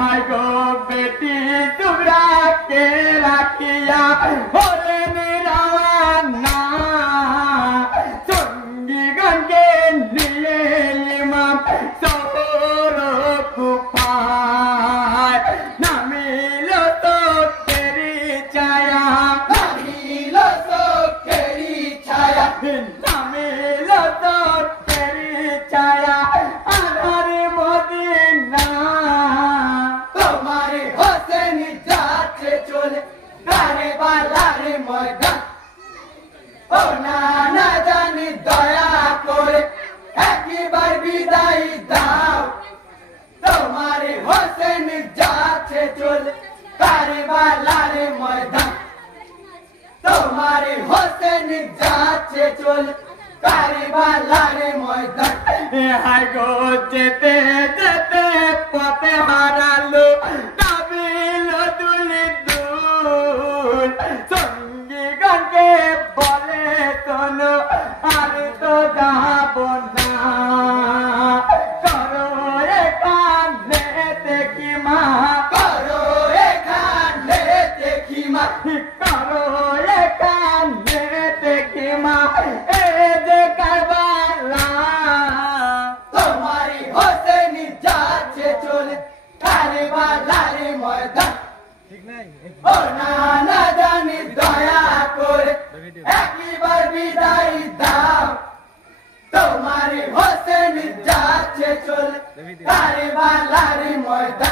हाय गो बेटी तुमरा के राखिया होले निराना संगी गंगे लिए इमाम सोहर कुपार ना मिलो तो तेरी छाया ना मिलो तो तेरी छाया ना मिलो तो तेरी छाया आधार मदीना तुम्हारे हुसैन जाते चले गाने वाला रे मैदान ओ ना जाने दया करे একবার বিদায় দাও তোমারে হোসেন যাচ্ছে চলে কারবালার ময়দান তোমারে হোসেন যাচ্ছে চলে কারবালার ময়দান হায় গো যেতে যেতে পথে হারালো কাবিল দুলি দুল সঙ্গী গানকে বলে শোনো আর তো যাব না করো এখানে দেখি মা করো এখানে দেখি মা করো এখানে দেখি মা এ যে কারবালা তোমারি হোসেন যাচ্ছে চলে কারবালার ময়দান ও না জানি দয়া করে একবার বিদায় দাও তোমারে হোসেন যাচ্ছে চলে কারবালার ময়দান